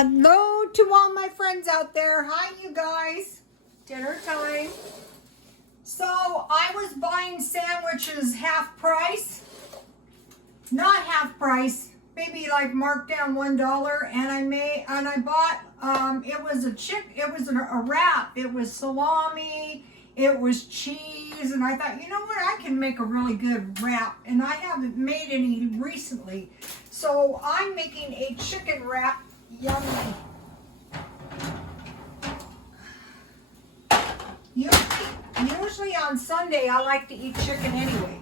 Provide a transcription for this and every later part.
Hello to all my friends out there. Hi, you guys. Dinner time. So I was buying sandwiches half price. Not half price, maybe like marked down $1, and I bought it was a wrap. It was salami, it was cheese, and I thought, you know what, I can make a really good wrap, and I haven't made any recently. So I'm making a chicken wrap. Yummy. Usually on Sunday I like to eat chicken anyway.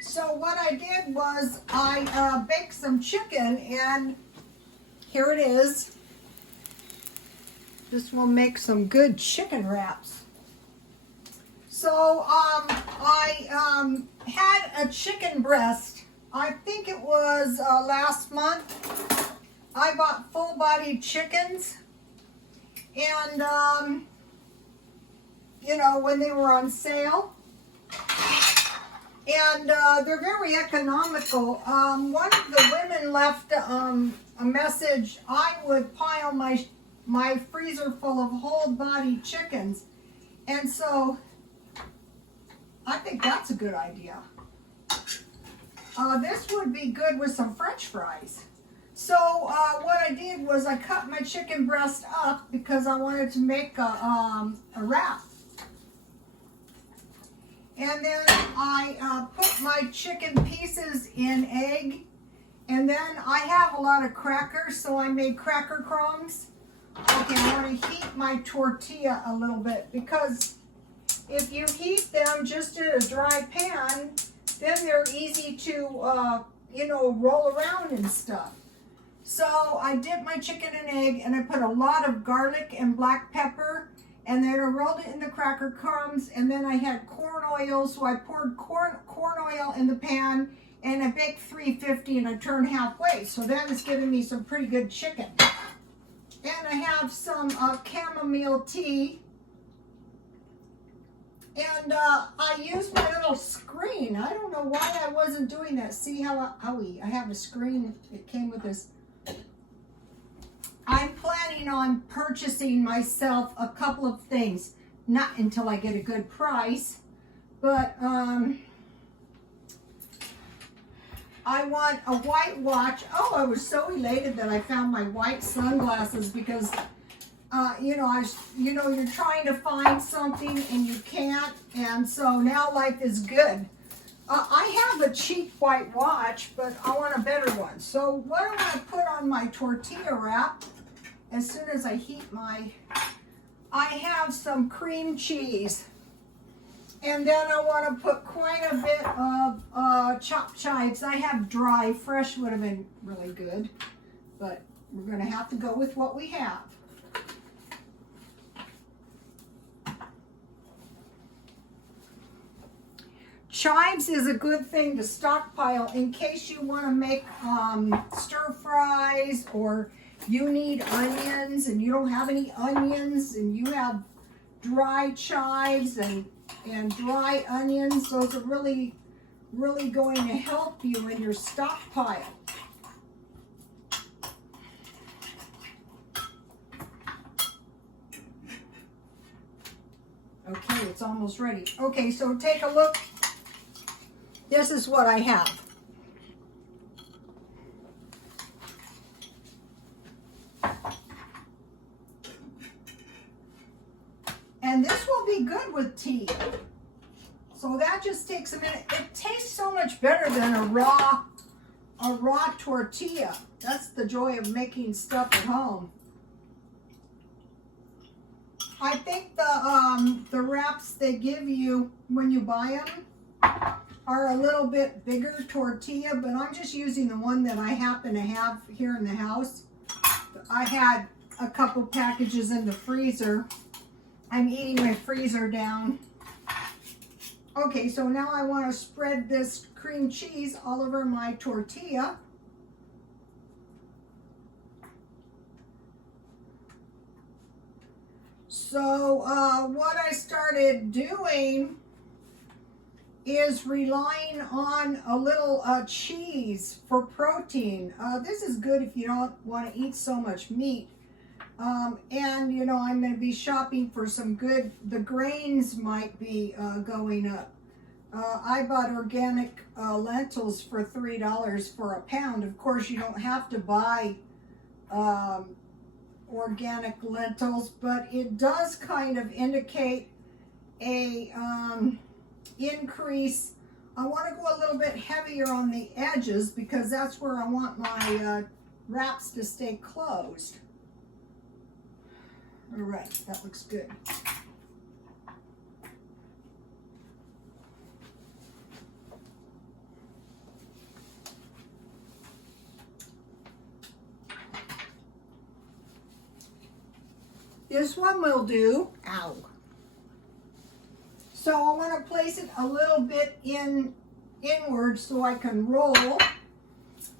So what I did was I baked some chicken, and here it is. This will make some good chicken wraps. So I had a chicken breast. I think it was last month. I bought full-bodied chickens, and you know, when they were on sale. And they're very economical. One of the women left a message. I would pile my freezer full of whole-bodied chickens, and so I think that's a good idea. This would be good with some French fries. So what I did was I cut my chicken breast up because I wanted to make a wrap. And then I put my chicken pieces in egg. And then I have a lot of crackers, so I made cracker crumbs. Okay, I want to heat my tortilla a little bit, because if you heat them just in a dry pan, then they're easy to, you know, roll around and stuff. So I dipped my chicken in egg, and I put a lot of garlic and black pepper, and then I rolled it in the cracker crumbs, and then I had corn oil, so I poured corn oil in the pan, and I baked 350, and I turned halfway. So that is giving me some pretty good chicken. And I have some chamomile tea. And I used my little screen. I don't know why I wasn't doing that. See how I have a screen. It came with this. I'm planning on purchasing myself a couple of things. Not until I get a good price. But I want a white watch. Oh, I was so elated that I found my white sunglasses, because you know, you're trying to find something and you can't, and so now life is good. I have a cheap white watch, but I want a better one. So what I'm going to put on my tortilla wrap, as soon as I heat I have some cream cheese. And then I want to put quite a bit of chopped chives. I have dry. Fresh would have been really good, but we're going to have to go with what we have. Chives is a good thing to stockpile in case you want to make stir fries, or you need onions and you don't have any onions, and you have dry chives and dry onions. Those are really, really going to help you in your stockpile. Okay, it's almost ready. Okay, so take a look. This is what I have. And this will be good with tea. So that just takes a minute. It tastes so much better than a raw tortilla. That's the joy of making stuff at home. I think the wraps they give you when you buy them are a little bit bigger tortilla, but I'm just using the one that I happen to have here in the house. I had a couple packages in the freezer. I'm eating my freezer down. Okay, so now I want to spread this cream cheese all over my tortilla. So what I started doing is relying on a little cheese for protein. This is good if you don't want to eat so much meat. And you know, I'm going to be shopping for some good, the grains might be going up. I bought organic lentils for $3 for a pound. Of course, you don't have to buy organic lentils, but it does kind of indicate a increase. I want to go a little bit heavier on the edges because that's where I want my wraps to stay closed. All right, that looks good. This one will do. Ow. So I want to place it a little bit inward so I can roll.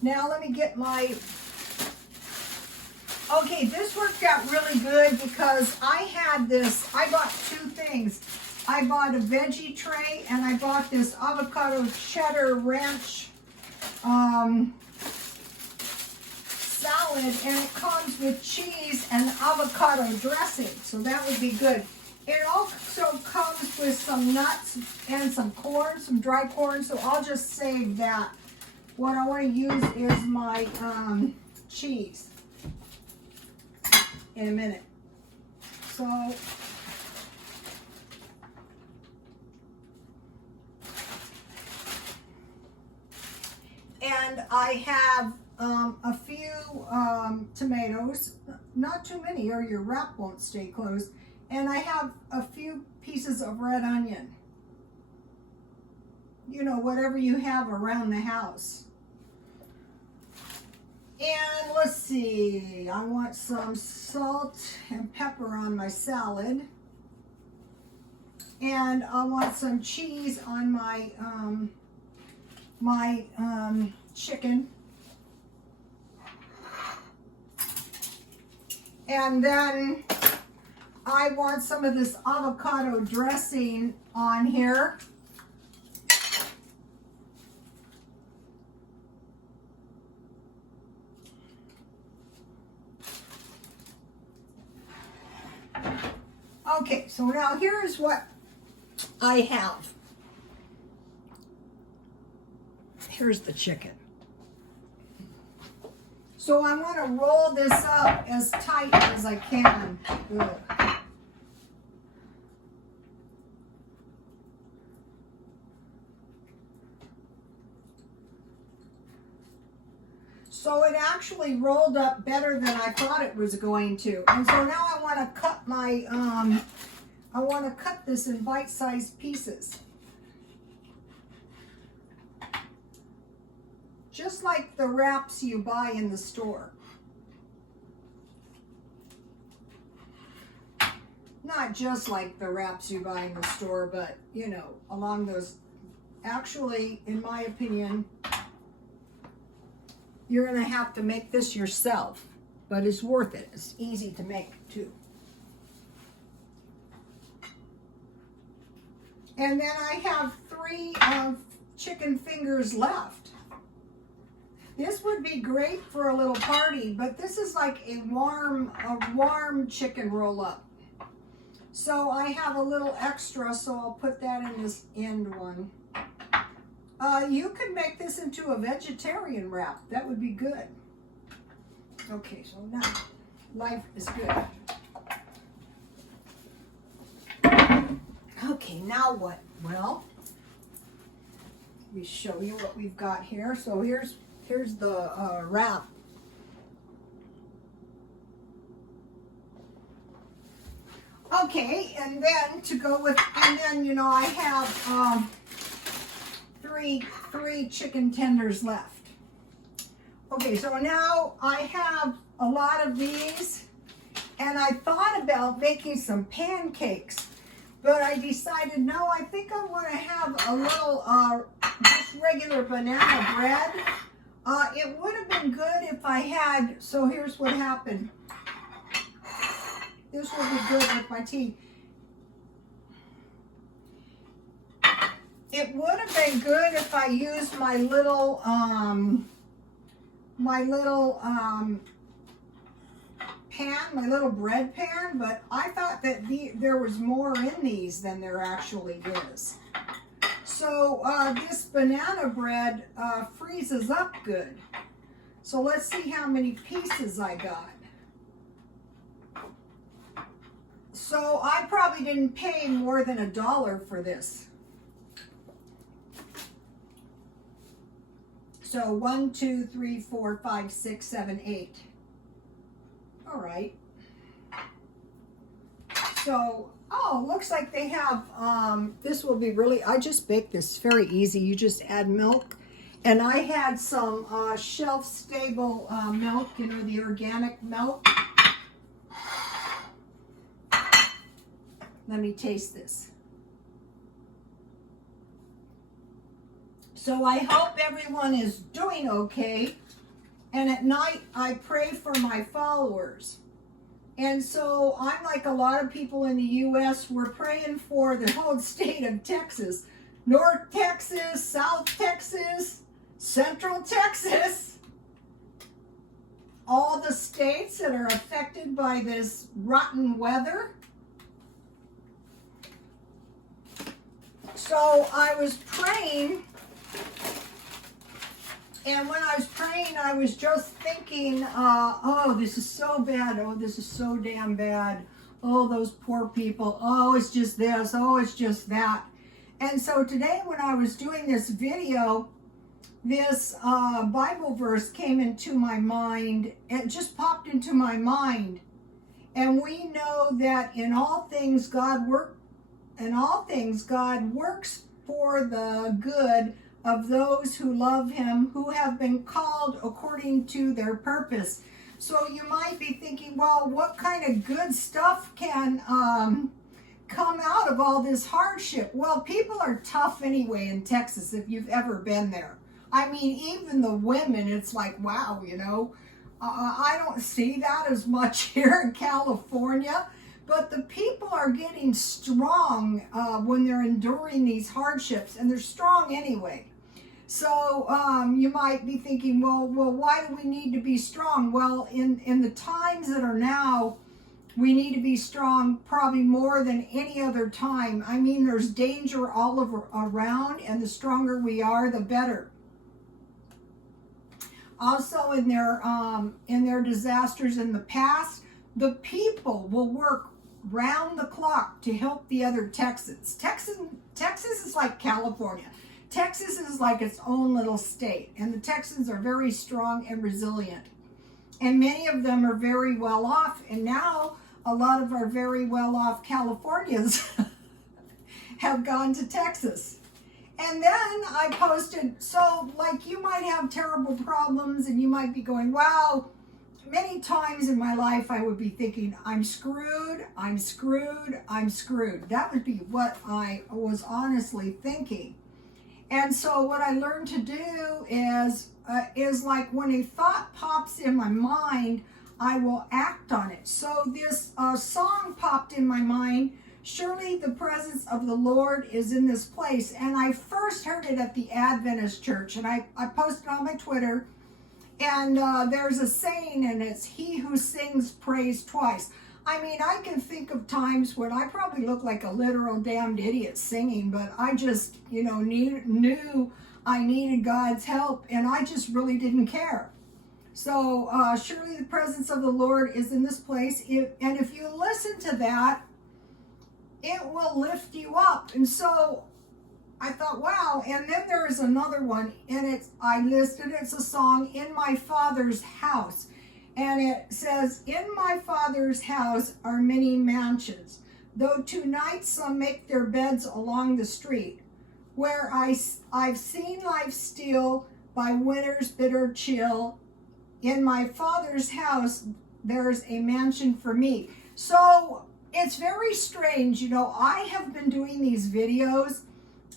Now let me get my, okay, this worked out really good because I had this, I bought two things. I bought a veggie tray and I bought this avocado cheddar ranch salad, and it comes with cheese and avocado dressing, so that would be good. It also comes with some nuts and some corn, some dry corn, so I'll just save that. What I want to use is my cheese in a minute. So and I have a few tomatoes, not too many or your wrap won't stay closed. And I have a few pieces of red onion. You know, whatever you have around the house. And let's see, I want some salt and pepper on my salad. And I want some cheese on my chicken. And then I want some of this avocado dressing on here. Okay, so now here's what I have. Here's the chicken. So I want to roll this up as tight as I can. Good. So it actually rolled up better than I thought it was going to. And so now I want to cut my, I want to cut this in bite-sized pieces. Just like the wraps you buy in the store. Not just like the wraps you buy in the store, but, you know, along those. Actually, in my opinion, you're going to have to make this yourself, but it's worth it. It's easy to make, too. And then I have 3 chicken fingers left. This would be great for a little party, but this is like a warm chicken roll-up. So I have a little extra, so I'll put that in this end one. You could make this into a vegetarian wrap. That would be good. Okay, so now life is good. Okay, now what? Well, let me show you what we've got here. So here's the wrap. Okay, and then to go with, and then, you know, I have three chicken tenders left. Okay, so now I have a lot of these, and I thought about making some pancakes, but I decided, no, I think I want to have a little just regular banana bread. It would have been good if I had, so here's what happened. This will be good with my tea. It would have been good if I used my little pan, my little bread pan, but I thought that there was more in these than there actually is. So this banana bread freezes up good. So let's see how many pieces I got. So I probably didn't pay more than $1 for this. So 1, 2, 3, 4, 5, 6, 7, 8. All right. So, oh, looks like they have, this will be really, I just baked this very easy. You just add milk. And I had some shelf-stable milk, you know, the organic milk. Let me taste this. So I hope everyone is doing okay. And at night, I pray for my followers. And so I'm like a lot of people in the U.S., we're praying for the whole state of Texas. North Texas, South Texas, Central Texas. All the states that are affected by this rotten weather. So I was praying, and when I was praying, I was just thinking, oh, this is so bad. Oh, this is so damn bad. Oh, those poor people. Oh, it's just this. Oh, it's just that. And so today when I was doing this video, this Bible verse came into my mind. It just popped into my mind. And we know that in all things God works for the good of those who love him, who have been called according to their purpose. So you might be thinking, well, what kind of good stuff can come out of all this hardship? Well, people are tough anyway in Texas, if you've ever been there. I mean, even the women, it's like, wow, you know, I don't see that as much here in California. But the people are getting strong when they're enduring these hardships, and they're strong anyway. So you might be thinking, well, why do we need to be strong? Well, in the times that are now, we need to be strong probably more than any other time. I mean, there's danger all around, and the stronger we are, the better. Also, in their disasters in the past, the people will work round the clock to help the other Texans. Texas is like California. Texas is like its own little state, and the Texans are very strong and resilient. And many of them are very well off, and now a lot of our very well off Californians have gone to Texas. And then I posted, so like you might have terrible problems and you might be going, wow, many times in my life I would be thinking, I'm screwed, I'm screwed, I'm screwed. That would be what I was honestly thinking. And so what I learned to do is like when a thought pops in my mind, I will act on it. So this song popped in my mind, surely the presence of the Lord is in this place. And I first heard it at the Adventist church, and I posted on my Twitter. And there's a saying, and it's, he who sings praise twice. I mean, I can think of times when I probably look like a literal damned idiot singing, but I just, you know, knew I needed God's help, and I just really didn't care. So surely the presence of the Lord is in this place. And if you listen to that, it will lift you up. And so I thought, wow. And then there is another one, and it's a song, In My Father's House. And it says, in my Father's house are many mansions, though tonight some make their beds along the street, where I've seen life steal by winter's bitter chill. In my Father's house, there's a mansion for me. So it's very strange. You know, I have been doing these videos,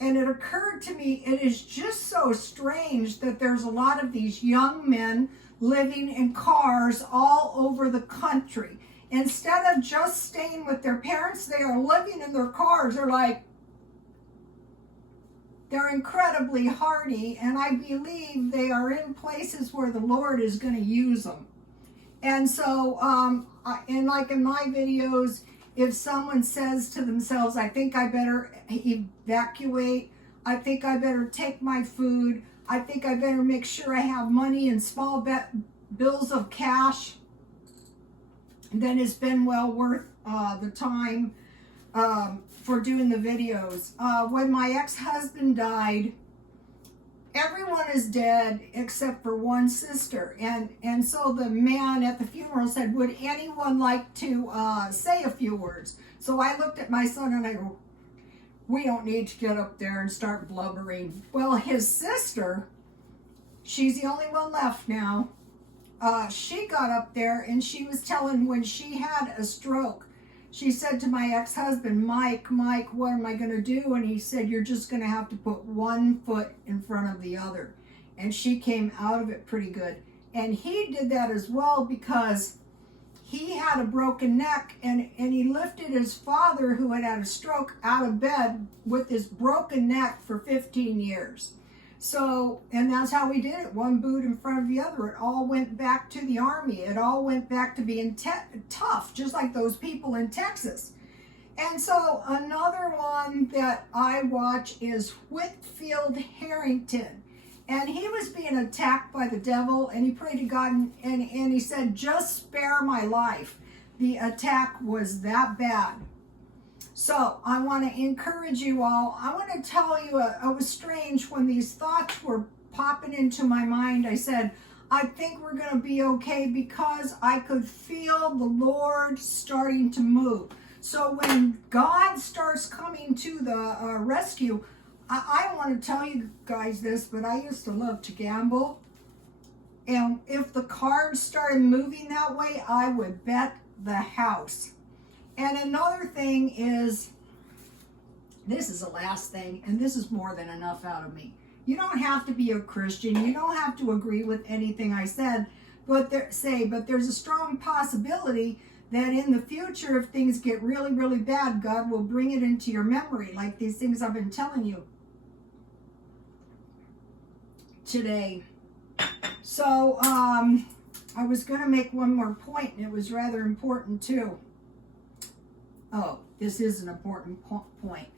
and it occurred to me, it is just so strange that there's a lot of these young men living in cars all over the country. Instead of just staying with their parents, they are living in their cars. They're like, They're incredibly hardy, and I believe they are in places where the Lord is going to use them. And so, and like in my videos, if someone says to themselves, I think I better evacuate, I think I better take my food, I think I better make sure I have money in small bills of cash, then it's been well worth the time for doing the videos. When my ex-husband died, everyone is dead except for one sister. And so the man at the funeral said, would anyone like to say a few words? So I looked at my son and I go, we don't need to get up there and start blubbering. Well, his sister, she's the only one left now. She got up there and she was telling when she had a stroke, she said to my ex-husband, Mike, what am I going to do? And he said, you're just going to have to put one foot in front of the other. And she came out of it pretty good. And he did that as well because he had a broken neck, and he lifted his father, who had had a stroke, out of bed with his broken neck for 15 years. So, and that's how we did it, one boot in front of the other. It all went back to the Army. It all went back to being tough, just like those people in Texas. And so another one that I watch is Whitfield Harrington. And he was being attacked by the devil, and he prayed to God, and he said, just spare my life. The attack was that bad. So I want to encourage you all. I want to tell you, it was strange when these thoughts were popping into my mind. I said, I think we're going to be okay, because I could feel the Lord starting to move. So when God starts coming to the rescue, I don't want to tell you guys this, but I used to love to gamble. And if the cards started moving that way, I would bet the house. And another thing is, this is the last thing, and this is more than enough out of me. You don't have to be a Christian. You don't have to agree with anything I said, but there's a strong possibility that in the future, if things get really, really bad, God will bring it into your memory, like these things I've been telling you today. So I was going to make one more point, and it was rather important too. Oh, this is an important point.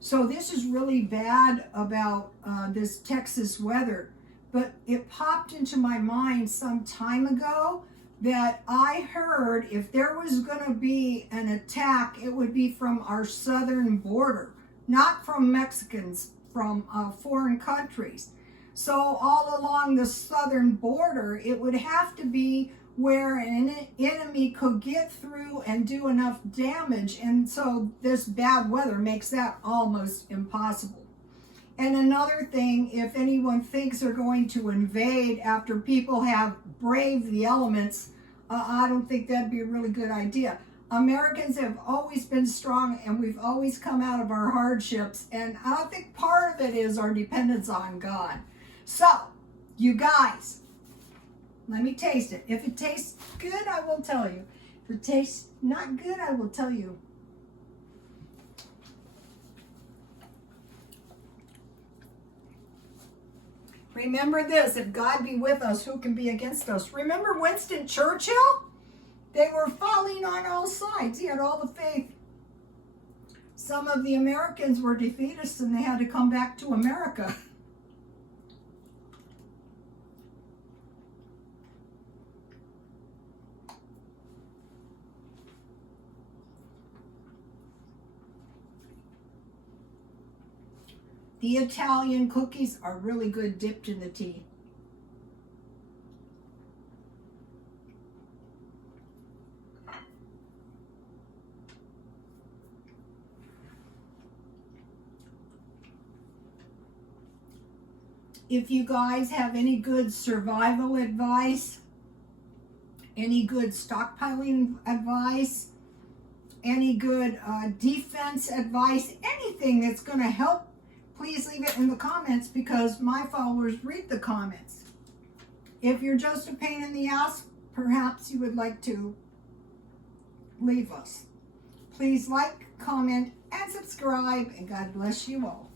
So this is really bad about this Texas weather, but it popped into my mind some time ago that I heard if there was going to be an attack, it would be from our southern border, not from Mexicans, from foreign countries. So all along the southern border, it would have to be where an enemy could get through and do enough damage. And so this bad weather makes that almost impossible. And another thing, if anyone thinks they're going to invade after people have braved the elements, I don't think that'd be a really good idea. Americans have always been strong, and we've always come out of our hardships. And I think part of it is our dependence on God. So, you guys, let me taste it. If it tastes good, I will tell you. If it tastes not good, I will tell you. Remember this, if God be with us, who can be against us? Remember Winston Churchill? They were falling on all sides. He had all the faith. Some of the Americans were defeatists, and they had to come back to America. The Italian cookies are really good dipped in the tea. If you guys have any good survival advice, any good stockpiling advice, any good defense advice, anything that's going to help, please leave it in the comments, because my followers read the comments. If you're just a pain in the ass, perhaps you would like to leave us. Please like, comment, and subscribe, and God bless you all.